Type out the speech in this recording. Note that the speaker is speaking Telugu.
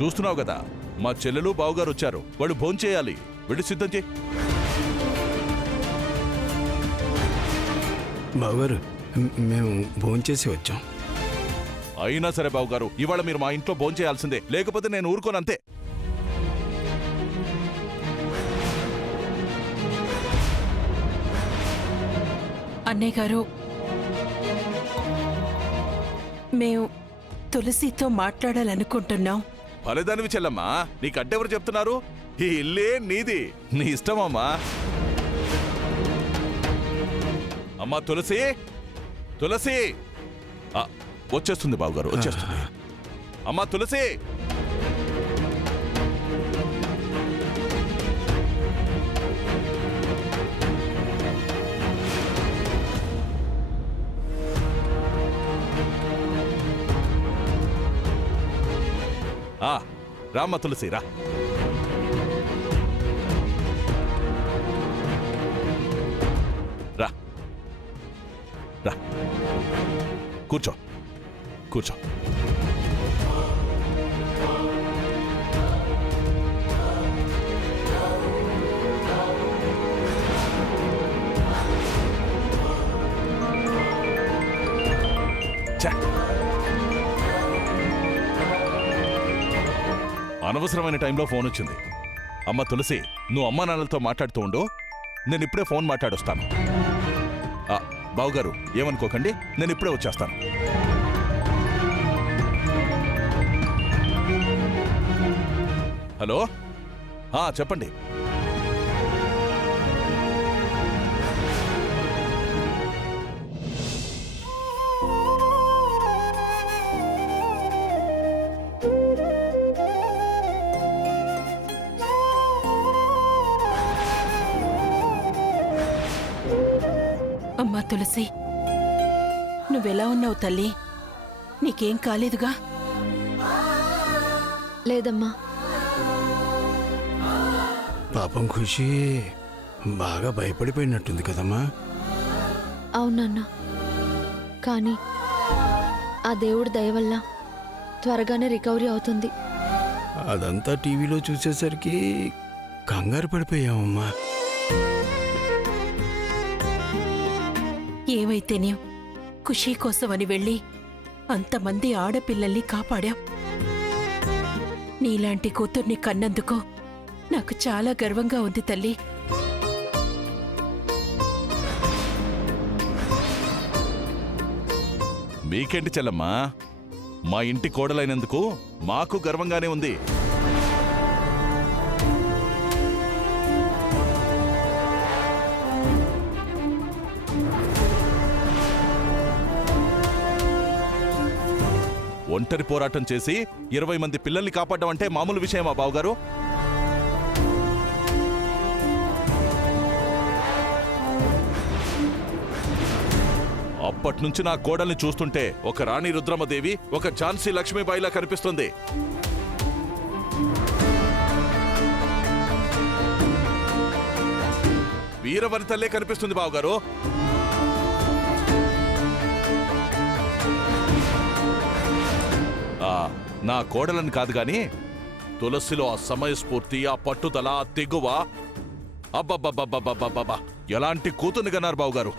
చూస్తున్నావు కదా, మా చెల్లెలు బావగారు వచ్చారు. వాళ్ళు భోంచేయాలి. వెళ్ళి సిద్ధం చేయి. బావగారు, మేము భోంచేసి వచ్చాం. అయినా సరే బావగారు, ఇవాళ మీరు మా ఇంట్లో భోంచేయాల్సిందే, లేకపోతే నేను ఊరుకోనంతే. అన్నయ్య గారు, మేము తులసితో మాట్లాడాలనుకుంటున్నాం. ఫలిదానివి చెల్లమ్మా, నీకడ్డెవరు చెప్తున్నారు? ఈ ఇల్లే నీది, నీ ఇష్టమమ్మా. అమ్మా తులసి, తులసి వచ్చేస్తుంది బావగారు, వచ్చేస్తుంది. అమ్మా తులసి, రామ్మ తులసి రా. రా రా, కూర్చో కూర్చో. అనవసరమైన టైంలో ఫోన్ వచ్చింది. అమ్మ తులసి, నువ్వు అమ్మా నాన్నలతో మాట్లాడుతూ ఉండు, నేను ఇప్పుడే ఫోన్ మాట్లాడొస్తాను. బావగారు ఏమనుకోకండి, నేను ఇప్పుడే వచ్చేస్తాను. హలో, చెప్పండి. అమ్మా తులసి, నువ్వెలా ఉన్నావు తల్లి? నీకేం కాలేదుగా? లేదమ్మా. పాపం ఖుషి బాగా భయపడిపోయినట్టుంది కదమ్మా. అవునన్నా, కానీ ఆ దేవుడి దయ వల్ల త్వరగానే రికవరీ అవుతుంది. అదంతా టీవీలో చూసేసరికి కంగారు పడిపోయామమ్మా. ఏమైతేనే ఖుషీ కోసమని వెళ్ళి అంతమంది ఆడపిల్లల్ని కాపాడాం. నీలాంటి కూతుర్ని కన్నందుకు నాకు చాలా గర్వంగా ఉంది తల్లి. మీకేంటి చెల్లమ్మా, మా ఇంటి కోడలైనందుకు మాకు గర్వంగానే ఉంది. ఒంటరి పోరాటం చేసి 20 మంది పిల్లల్ని కాపాడడం అంటే మామూలు విషయమా బావగారు? అప్పట్నుంచి నా కోడల్ని చూస్తుంటే ఒక రాణి రుద్రమదేవి, ఒక ఝాన్సీ లక్ష్మీబాయిలా కనిపిస్తుంది. వీరవనితల్లే కనిపిస్తుంది బావగారు. నా కోడలని కాదు గాని తులసిలో ఆ సమయస్ఫూర్తి, ఆ పట్టుదల, ఆ తెగువ, అబ్బబ్బబ్బబ్బబ్బబ్బబ్బా, ఎలాంటి కూతుర్ని కన్నారు బావగారు.